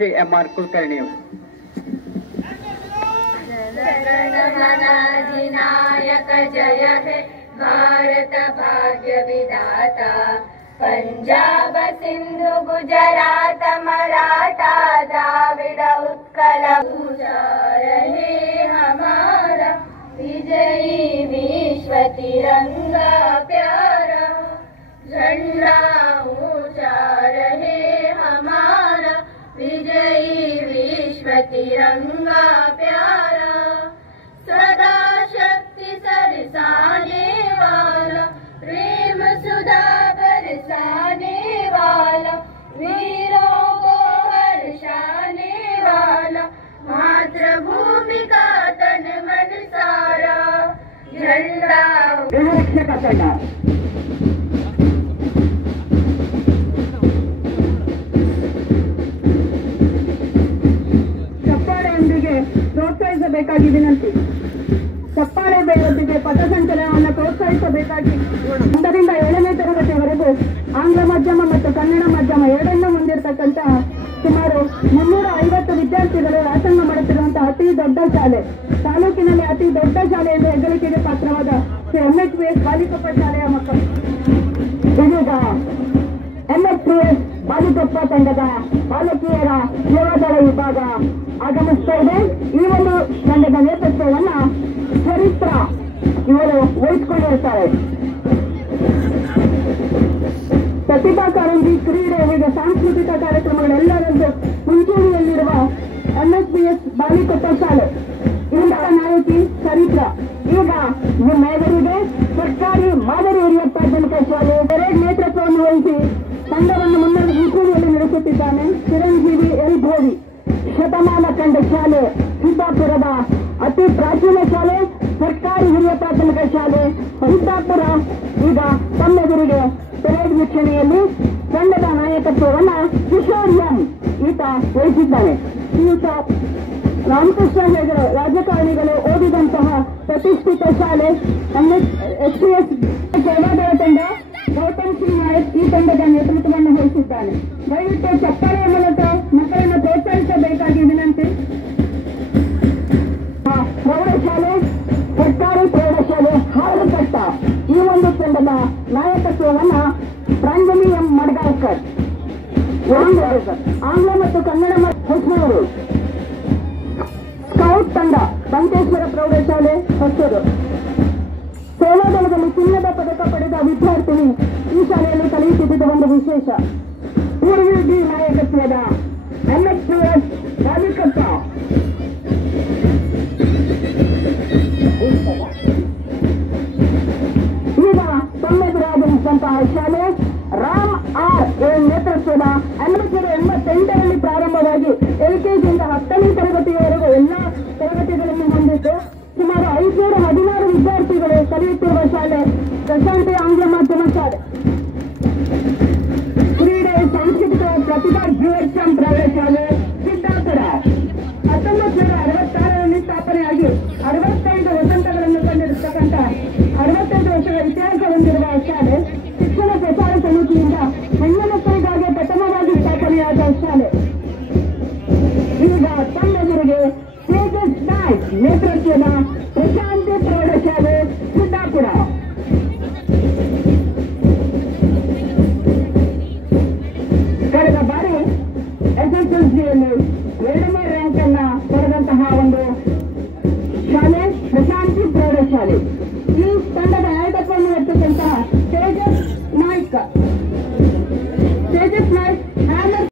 MR Kulkarni ಅವರು. जनगणमनाधिनायक जय हे भारत भाग्य विधाता पंजाब सिंधु गुजरात मराठा द्राविड उत्कल ऊंचा रहे हमारा विजयी विश्व तिरंगा प्यारा झंडा ऊंचा रहे हमारा विजयी विश्व तिरंगा प्यारा सदा शक्ति सरसाने वाला प्रेम सुधा बरसाने वाला वीरों को हर्षाने वाला मातृभूमि का तन मन सारा झंडा ಪ್ರೋತ್ಸಾಹಿಸಬೇಕಾಗಿ ವಿನಂತಿ. ಚಪ್ಪಾಳೆ ಬೇರೊಂದಿಗೆ ಪಥಸಂಚಲನವನ್ನು ಪ್ರೋತ್ಸಾಹಿಸಬೇಕಾಗಿ 1ರಿಂದ 7ನೇ ತರಗತಿವರೆಗೂ ಆಂಗ್ಲ ಮಾಧ್ಯಮ ಮತ್ತು ಕನ್ನಡ ಮಾಧ್ಯಮ ಎರಡನ್ನೂ ಹೊಂದಿರತಕ್ಕಂತಹ ಸುಮಾರು 350 ವಿದ್ಯಾರ್ಥಿಗಳು ವ್ಯಾಸಂಗ ಮಾಡುತ್ತಿರುವಂತಹ ಅತಿ ದೊಡ್ಡ ಶಾಲೆ, ತಾಲೂಕಿನಲ್ಲಿ ಅತಿ ದೊಡ್ಡ ಶಾಲೆ ಎಂದು ಹೆಗ್ಗಳಿಕೆಗೆ ಪಾತ್ರವಾದ MHPS ಬಾಲಿಕೊಪ್ಪ ಶಾಲೆಯ ಮಕ್ಕಳು ಇದೀಗ MHPS ಬಾಲಿಕೊಪ್ಪ ತಂಡದ ಬಾಲಕಿಯರ ಸೇವಾದಳ ವಿಭಾಗ ಆಗಮಿಸ್ತಾ ಇದೆ. ಈ ಒಂದು ತಂಡದ ನೇತೃತ್ವವನ್ನ ಚರಿತ್ರ ಇವರು ವಹಿಸಿಕೊಂಡಿರ್ತಾರೆ. ಪ್ರತಿಭಾ ಕಾರಂಜಿ, ಕ್ರೀಡೆ, ಹೀಗೆ ಸಾಂಸ್ಕೃತಿಕ ಕಾರ್ಯಕ್ರಮಗಳೆಲ್ಲರದ್ದು ಮುಂಚೂಣಿಯಲ್ಲಿರುವ MHPS ಬಾಲಿಕೊಪ್ಪ ಶಾಲೆ ಇಂತಹ ನಾಯಕಿ ಚರಿತ್ರ ಈಗ ನಿಮ್ಮೆದುರಿಗೆ ಸರ್ಕಾರಿ ಮಾದರಿ ಹಿರಿಯ ಪ್ರಾಥಮಿಕ ಶಾಲೆ ಪರೇಡ್ ನೇತೃತ್ವವನ್ನು ವಹಿಸಿ ತಂಡವನ್ನು ಮುಂಚೂಣಿಯಲ್ಲಿ ನಡೆಸುತ್ತಿದ್ದಾನೆ ಚಿರಂಜೀವಿ ಎಲ್ ಭೋವಿ. ಶತಮಾನ ಕಂಡ ಶಾಲೆ, ಸಿದ್ದಾಪುರದ ಅತಿ ಪ್ರಾಚೀನ ಶಾಲೆ, ಸರ್ಕಾರಿ ಹಿರಿಯ ಪ್ರಾಥಮಿಕ ಶಾಲೆ ಸಿದ್ದಾಪುರ ಈಗ ತಮ್ಮೆದುರಿಗೆ ಪರೇಡ್ ವೀಕ್ಷಣೆಯಲ್ಲಿ ತಂಡದ ನಾಯಕತ್ವವನ್ನ ಕಿಶೋರ್ ಎಂ ಈತ ವಹಿಸಿದ್ದಾನೆ. ಈತ ರಾಮಕೃಷ್ಣ ಹೆಗಡೆ ರಾಜಕಾರಣಿಗಳು ಓದಿದಂತಹ ಪ್ರತಿಷ್ಠಿತ ಶಾಲೆ MHPS ಸೇವಾದಳ ತಂಡ ಗೌತಮ್ ಸಿ ನಾಯಕ್ ಈ ತಂಡದ ನೇತೃತ್ವವನ್ನು ವಹಿಸಿದ್ದಾನೆ. ದಯವಿಟ್ಟು ಚಪ್ಪಾಳೆಯ ಮೂಲಕ ಮಕ್ಕಳನ್ನು ಪ್ರೋತ್ಸಾಹಿಸಬೇಕಾಗಿ ವಿನಂತಿ. ಪ್ರೌಢಶಾಲೆ, ಸರ್ಕಾರಿ ಪ್ರೌಢಶಾಲೆ ಹಾಲುಕಟ್ಟ ಈ ಒಂದು ತಂಡದ ನಾಯಕತ್ವವನ್ನ ಪ್ರಾಂಜಲಿ ಎಂ ಮಡ್ಗಾಳ್ಕರ್, ಆಂಗ್ಲ ಮತ್ತು ಕನ್ನಡ ಹೊಸೂರು. ಸ್ಕೌಟ್ ತಂಡ ಸಂಕೇಶ್ವರ ಪ್ರೌಢಶಾಲೆ ಹೊಸೂರು. ಸೇವಾದಳದಲ್ಲಿ ಚಿನ್ನದ ಪದಕ ಪಡೆದ ವಿದ್ಯಾರ್ಥಿನಿ ಈ ಶಾಲೆಯಲ್ಲಿ ಕಲಿಯುತ್ತಿದ್ದ ಒಂದು ವಿಶೇಷ. ಪೂರ್ವಿ ಡಿ ನಾಯಕತ್ವದ MHPS ಬಾಲಿಕೊಪ್ಪ ಈಗ ತಮ್ಮೆದುರಾಗಮಿಸಿದಂತಹ ಶಾಲೆ ರಾಮ್ ಆರ್ ಎ ನೇತೃತ್ವದ 1988ರಲ್ಲಿ ಪ್ರಾರಂಭವಾಗಿ LKGಯಿಂದ 10ನೇ ತರಗತಿಯವರೆಗೂ ಎಲ್ಲಾ ತರಗತಿಗಳನ್ನು ಹೊಂದಿದ್ದು ಸುಮಾರು 516 ವಿದ್ಯಾರ್ಥಿಗಳು ಕಲಿಯುತ್ತಿರುವ ಶಾಲೆ ಪ್ರಶಾಂತಿ ಆಂಗ್ಲ ಮಾಧ್ಯಮ ಶಾಲೆ. ಕ್ರೀಡೆ, ಸಾಂಸ್ಕೃತಿಕ ಪ್ರತಿಭಾ GHM ಪ್ರೌಢಶಾಲೆ ಸಿದ್ದಾಪುರ 1966ರಲ್ಲಿ ಸ್ಥಾಪನೆಯಾಗಿ 65 ವಸಂತಗಳನ್ನು ಕಂಡಿರತಕ್ಕಂಥ 65 ವರ್ಷಗಳ ಇತಿಹಾಸ ಹೊಂದಿರುವ ಶಾಲೆ. ಶಿಕ್ಷಣ ಪ್ರಚಾರ ಸಮಿತಿಯಿಂದ ಹೆಣ್ಣು ಮಕ್ಕಳಿಗಾಗಿ ಪ್ರಥಮವಾಗಿ ಸ್ಥಾಪನೆಯಾದ ಶಾಲೆ. ಈಗ ತಮ್ಮೆದುರಿಗೆ ತೇಜಸ್ ನಾಯ್ಕ್ ನೇತೃತ್ವದ ಪ್ರಶಾಂತಿ ಪ್ರೌಢಶಾಲೆ ಸಿದ್ದಾಪುರ. ಕಳೆದ ಬಾರಿ SSLCಯಲ್ಲಿ 2ನೇ ರ್ಯಾಂಕ್ ಅನ್ನ ಪಡೆದಂತಹ ಒಂದು ಶಾಲೆ ಪ್ರಶಾಂತಿ ಪ್ರೌಢಶಾಲೆ. ಈ ತಂಡದ ನಾಯಕತ್ವವನ್ನು ವಹಿಸಿದಂತಹ ತೇಜಸ್ ನಾಯ್ಕ್